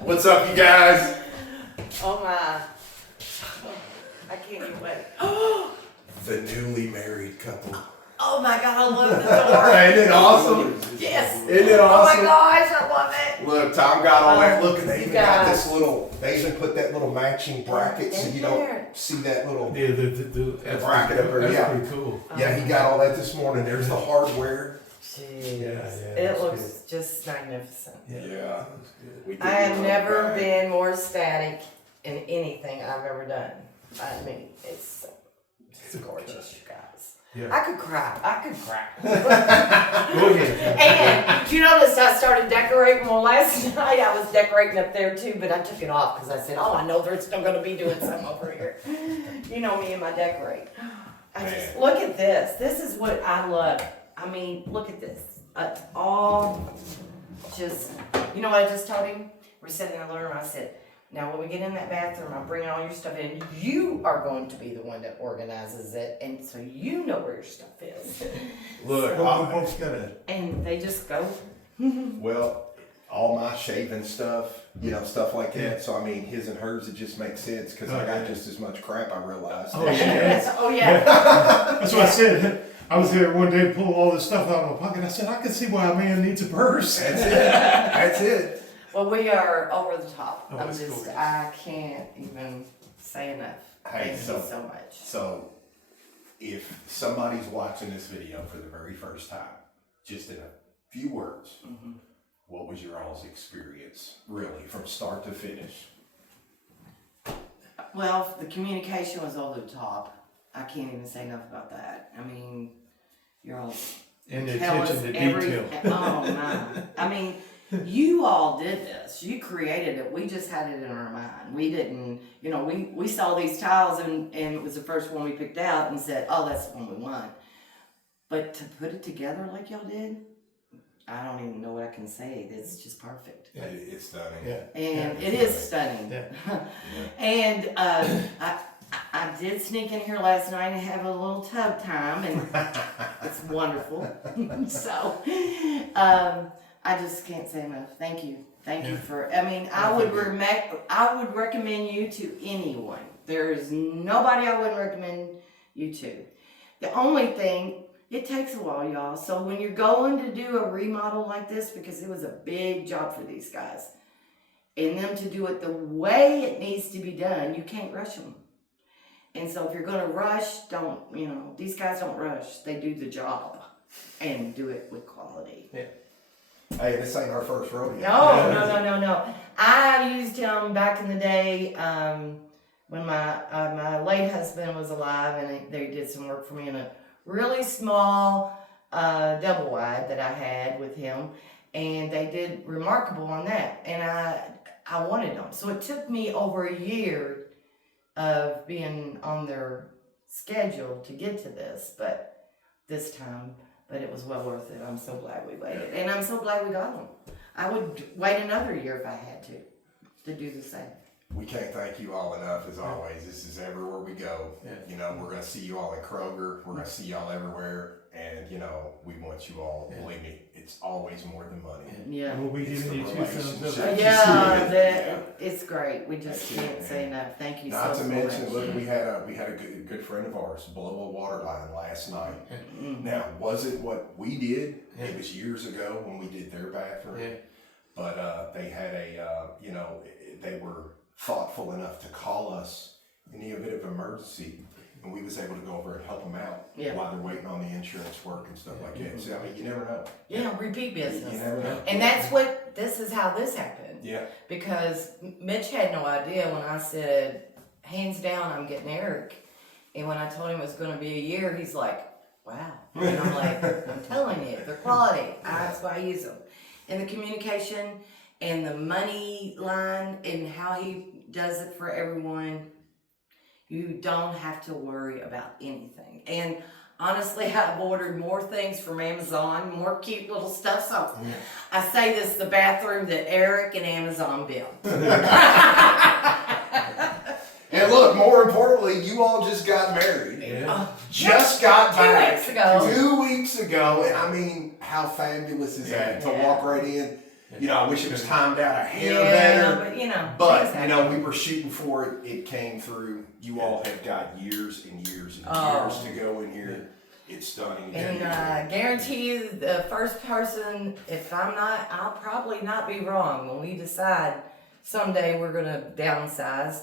What's up, you guys? Oh my. I can't even wait. The newly married couple. Oh my God, I love the door. Isn't it awesome? Yes. Isn't it Oh awesome? my gosh, I love it. Look, Tom got all that. Look, and they you even got guys. this little, they even put that little matching bracket so In you there. don't see that little. Yeah, that's bracket up there, that's yeah. pretty cool. Yeah, he got all that this morning. There's the hardware. Jeez. Yeah, it that's looks just magnificent. Yeah. We did I have it never right. been more ecstatic in anything I've ever done. I mean, it's gorgeous, you guys. Yeah. I could cry. Go ahead. And you notice I started decorating. Well, last night I was decorating up there too, but I took it off because I said, "Oh, I know they're still going to be doing something over here." You know me and my decorate. I just look at this. This is what I love. I mean, look at this. All just, you know what I just told him? We're sitting in the living room. I said, "Now when we get in that bathroom, I'm bringing all your stuff in. You are going to be the one that organizes it, and so you know where your stuff is." Look, Both got a And they just go. well, all my shaving stuff, you know, stuff like that. So, I mean, his and hers, it just makes sense because I got just as much crap, I realized. Oh, yeah. Oh yeah. That's what I said. I was there one day, pull all this stuff out of my pocket. I said, I can see why a man needs a purse. That's it. That's it. Well, we are over the top. Oh, I'm that's just, cool. I can't even say enough. Hey, Thank you so much. So, if somebody's watching this video for the very first time, just in a few words, what was your all's experience, really, from start to finish? Well, the communication was over the top. I can't even say enough about that. I mean, you're all And the tell us attention to every. detail. Oh my! I mean, you all did this. You created it. We just had it in our mind. We didn't. You know, we saw these tiles and it was the first one we picked out and said, "Oh, that's the one we want." But to put it together like y'all did, I don't even know what I can say. It's just perfect. Yeah. It's stunning. Yeah. And Yeah, it is stunning. Yeah. And I did sneak in here last night and have a little tub time, and it's wonderful. So I just can't say enough. Thank you for. I mean, I would recommend you to anyone. There is nobody I wouldn't recommend you to. The only thing. It takes a while, y'all. So when you're going to do a remodel like this, because it was a big job for these guys, and them to do it the way it needs to be done, you can't rush them. And so if you're going to rush, don't, you know, these guys don't rush. They do the job and do it with quality. Yeah. Hey, this ain't our first rodeo. No. I used him back in the day when my late husband was alive, and they did some work for me in a really small double wide that I had with him, and they did remarkable on that, and I wanted them. So it took me over a year of being on their schedule to get to this, but it was well worth it. I'm so glad we waited, and I'm so glad we got them. I would wait another year if I had to do the same. We can't thank you all enough, as always. This is everywhere we go. Yeah. You know, we're going to see you all in Kroger. We're going to see y'all everywhere. And, you know, we want you all, believe me, it's always more than money. Yeah. And we'll be It's giving the you 2 thumbs relationship. up. Yeah, it's great. We just That's it, can't say enough. Thank you Not so to much. mention, look, we had a good friend of ours blow a water line last night. Now, was it what we did? Yeah. It was years ago when we did their bathroom. Yeah. But they had they were thoughtful enough to call us in the event of emergency, and we was able to go over and help them out while they're waiting on the insurance work and stuff like that. So I mean, you never know. Yeah, repeat business. You never know. And this is how this happened. Yeah. Because Mitch had no idea when I said, hands down, I'm getting Eric. And when I told him it was going to be a year, he's like, wow. And I'm like, I'm telling you, they're quality. That's why I use them. And the communication and the money line and how he does it for everyone, you don't have to worry about anything. And honestly, I've ordered more things from Amazon, more cute little stuff. So I say this, the bathroom that Eric and Amazon built. And look, more importantly, you all just got married. Yeah. Just got back 2 weeks ago. 2 weeks ago, and I mean, how fabulous is that to walk right in? You know, I wish it was timed out a hair better. But you know, we were shooting for it. It came through. You all have got years and years and years to go in here. It's stunning. And guarantee you, the first person, if I'm not, I'll probably not be wrong when we decide someday we're going to downsize.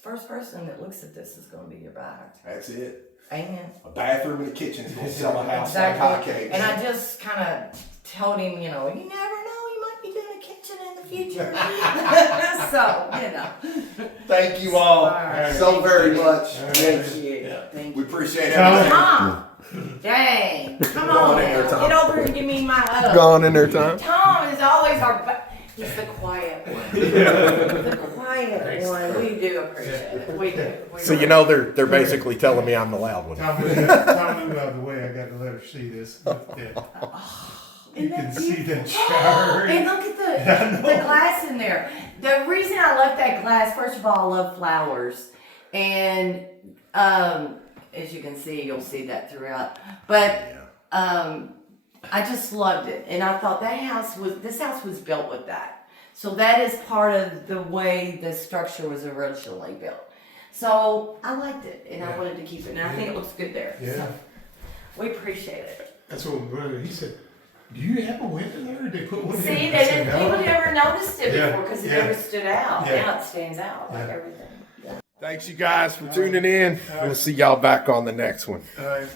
First person that looks at this is going to be your buyer. That's it. Amen. A bathroom and a kitchen is going to sell a house Exactly. like hotcakes. And I just kind of told him, you know, you never know, you might be doing a kitchen in the future. So, you know. Thank you all Right. so very much. Thank you. Yeah. Thank We you. appreciate everything. Tom! Dang. Come Go on on in there, now. Tom. Get over here and give me my hug. Gone in there, Tom. Tom is always he's the quiet one. The quiet one. We do appreciate it. We do. So you know they're basically telling me I'm the loud one. Tom, move out of the way. I got to let her see this. You can see that shower. And look at the glass in there. The reason I love that glass, first of all, I love flowers. And as you can see, you'll see that throughout. But I just loved it. And I thought this house was built with that. So that is part of the way the structure was originally built. So I liked it and I wanted to keep it. And I think it looks good there. Yeah. So we appreciate it. That's what my brother, he said, do you have a window there? They put one in. See, I they said, didn't, "No." people never noticed it Yeah, before because it yeah. never stood out. Yeah. Now it stands out like Yeah. everything. Yeah. Thanks you guys for tuning in. We'll see y'all back on the next one. All right.